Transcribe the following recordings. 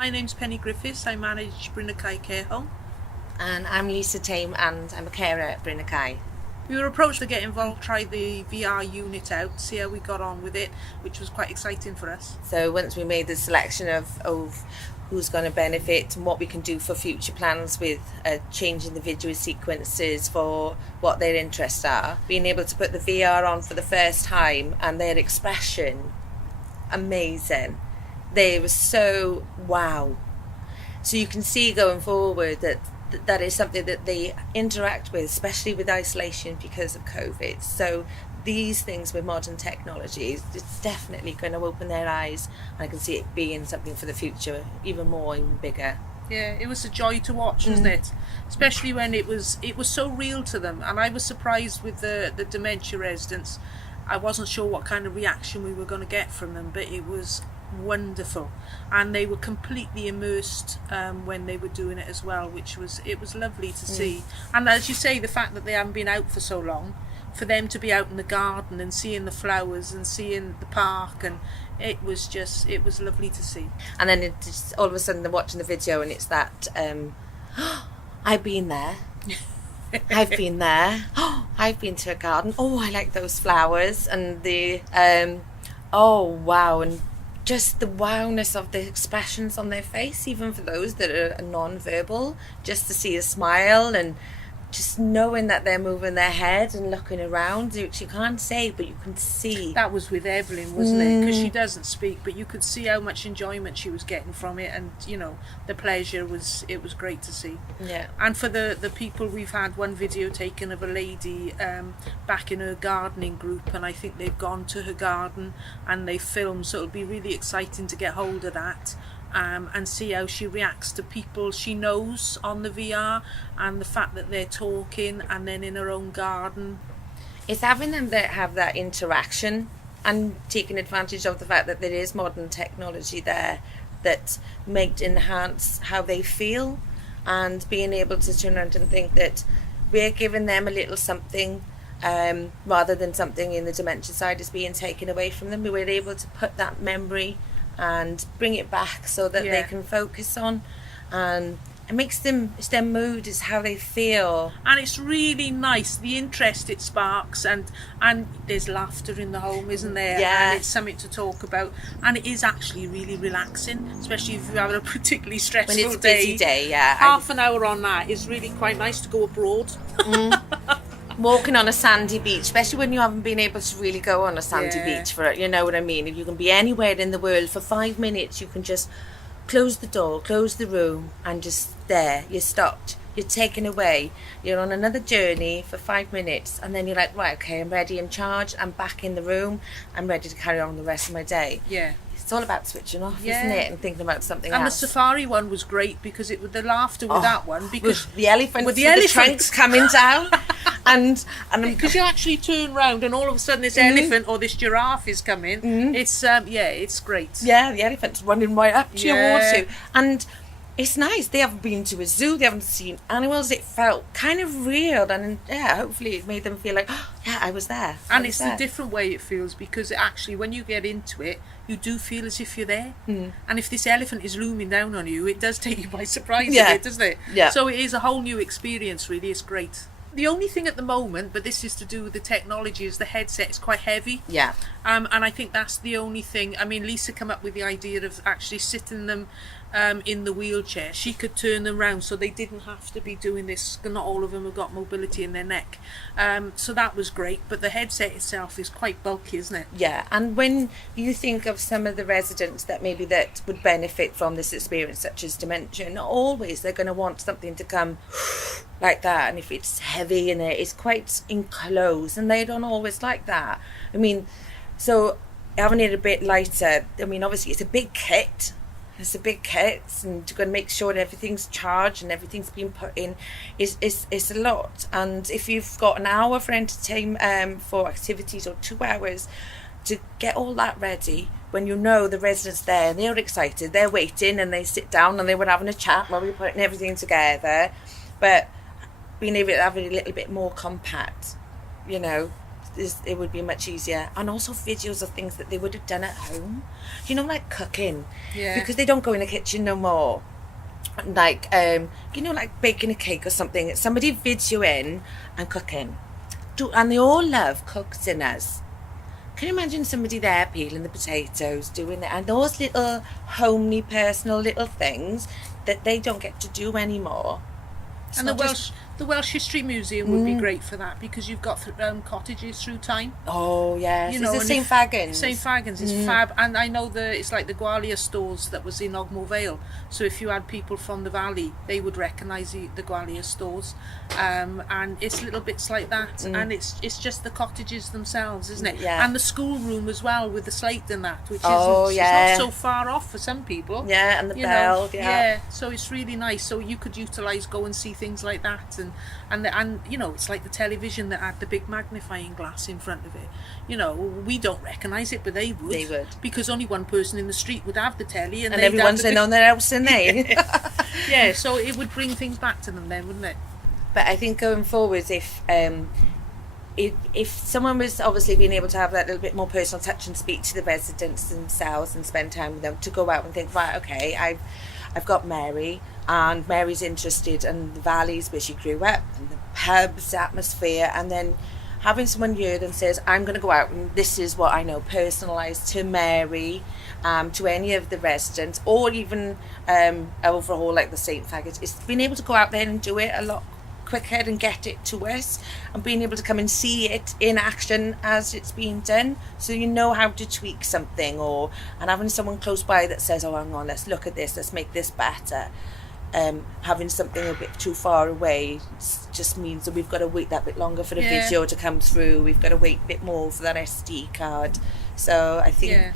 My name's Penny Griffiths. I manage Bryn y Cai Care Home. And I'm Lisa Tame and I'm a carer at Bryn y Cai. We were approached to get involved, try the VR unit out, see how we got on with it, which was quite exciting for us. So once we made the selection of who's going to benefit and what we can do for future plans with changing the video sequences for what their interests are, being able to put the VR on for the first time and their expression, amazing. They were so wow. So you can see going forward that is something that they interact with, especially with isolation because of COVID. So these things with modern technologies, it's definitely going to open their eyes, and I can see it being something for the future, even more, even bigger. Yeah, it was a joy to watch, wasn't it? Especially when it was so real to them, and I was surprised with the dementia residents. I wasn't sure what kind of reaction we were going to get from them, but it was wonderful, and they were completely immersed when they were doing it as well, which was lovely to see. And as you say, the fact that they haven't been out for so long, for them to be out in the garden and seeing the flowers and seeing the park, and it was lovely to see. And then it just, all of a sudden they're watching the video and it's that I've been there. I've been there. I've been to a garden. Oh, I like those flowers. And the oh wow, and just the wowness of the expressions on their face, even for those that are non-verbal, just to see a smile and just knowing that they're moving their head and looking around, which you can't say, but you can see. That was with Evelyn, wasn't it? Because she doesn't speak, but you could see how much enjoyment she was getting from it, and the pleasure was great to see. Yeah. And for the people, we've had one video taken of a lady back in her gardening group, and I think they've gone to her garden and they filmed, so it'll be really exciting to get hold of that. And see how she reacts to people she knows on the VR, and the fact that they're talking and then in her own garden. It's having them that have that interaction and taking advantage of the fact that there is modern technology there that might enhance how they feel, and being able to turn around and think that we're giving them a little something rather than something in the dementia side is being taken away from them. We were able to put that memory and bring it back so that they can focus on, and it makes them, it's their mood, is how they feel, and it's really nice, the interest it sparks, and there's laughter in the home, isn't there? Yeah. And it's something to talk about, and it is actually really relaxing, especially if you're having a particularly stressful when it's a busy day. Yeah, half an hour on that is really quite nice to go abroad. Walking on a sandy beach, especially when you haven't been able to really go on a sandy beach for it, you know what I mean? If you can be anywhere in the world for 5 minutes, you can just close the door, close the room, and just there, you're stopped, you're taken away, you're on another journey for 5 minutes, and then you're like, right, okay, I'm ready, I'm charged, I'm back in the room, I'm ready to carry on the rest of my day. Yeah. It's all about switching off, isn't it, and thinking about something else. And the safari one was great because the laughter with that one, because with the elephants, with the trunks coming down. And because you actually turn round and all of a sudden this elephant or this giraffe is coming. It's it's great. Yeah, the elephant's running right up towards you, and it's nice. They haven't been to a zoo, they haven't seen animals. It felt kind of real, and hopefully it made them feel like, oh, yeah, I was there. And it's a different way it feels, because actually when you get into it, you do feel as if you're there. And if this elephant is looming down on you, it does take you by surprise a bit, doesn't it? Yeah. So it is a whole new experience, really. It's great. The only thing at the moment, but this is to do with the technology, is the headset is quite heavy. Yeah. And I think that's the only thing. I mean, Lisa came up with the idea of actually sitting them in the wheelchair. She could turn them round so they didn't have to be doing this. Not all of them have got mobility in their neck. So that was great. But the headset itself is quite bulky, isn't it? Yeah. And when you think of some of the residents that maybe that would benefit from this experience, such as dementia, not always they're going to want something to come like that, and if it's heavy and it's quite enclosed, and they don't always like that. I mean, so having it a bit lighter, I mean, obviously it's a big kit, and you're going to make sure that everything's charged and everything's been put in. It's a lot. And if you've got an hour for entertainment, for activities, or 2 hours to get all that ready, when you know the residents there and they're excited, they're waiting, and they sit down and they were having a chat while we're putting everything together, but being able to have it a little bit more compact, it would be much easier. And also videos of things that they would have done at home. You know, like cooking. Yeah. Because they don't go in the kitchen no more. Like, you know, like baking a cake or something. Somebody video in and cooking. And they all love cooked dinners. Can you imagine somebody there peeling the potatoes, doing that, and those little homely, personal little things that they don't get to do anymore? And the Welsh History Museum would be great for that, because you've got cottages through time. Oh yes, You know, it's the and St Fagans. St Fagans is fab, and I know it's like the Gwalia stores that was in Ogmore Vale. So if you had people from the valley, they would recognise the Gwalia stores, and it's little bits like that, and it's just the cottages themselves, isn't it? Yeah. And the schoolroom as well with the slate and that, which Oh, isn't yeah. it's not so far off for some people. Yeah, and the You know, bell. Yeah. So it's really nice. So you could utilise, go and see things like that, and you know, it's like the television that had the big magnifying glass in front of it. You know, we don't recognise it, but they would. They would. Because only one person in the street would have the telly, and And they'd everyone's have in the on their house, and they. yeah. So it would bring things back to them then, wouldn't it? But I think going forward, if someone was obviously being able to have that little bit more personal touch and speak to the residents themselves and spend time with them, to go out and think, right, okay, I've got Mary, and Mary's interested in the valleys where she grew up and the pubs, the atmosphere, and then having someone here that says, I'm going to go out and this is what I know, personalised to Mary, to any of the residents, or even overall like the St Faggots, is being able to go out there and do it a lot quicker and get it to us, and being able to come and see it in action as it's being done, so you know how to tweak something, and having someone close by that says, oh, hang on, let's look at this, let's make this better. Having something a bit too far away just means that we've got to wait that bit longer for the video to come through. We've got to wait a bit more for that SD card. So I think... Yeah.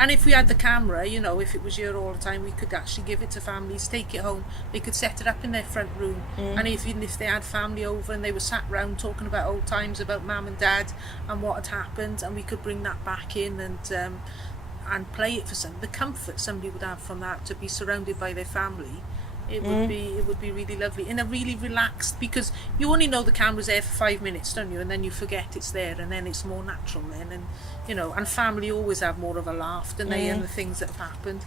And if we had the camera, you know, if it was here all the time, we could actually give it to families, take it home. They could set it up in their front room. And even if they had family over and they were sat round talking about old times, about mum and dad and what had happened, and we could bring that back in and play it for the comfort somebody would have from that, to be surrounded by their family. It would be really lovely, in a really relaxed, because you only know the camera's there for 5 minutes, don't you? And then you forget it's there, and then it's more natural then, and you know, and family always have more of a laugh than they and the things that have happened.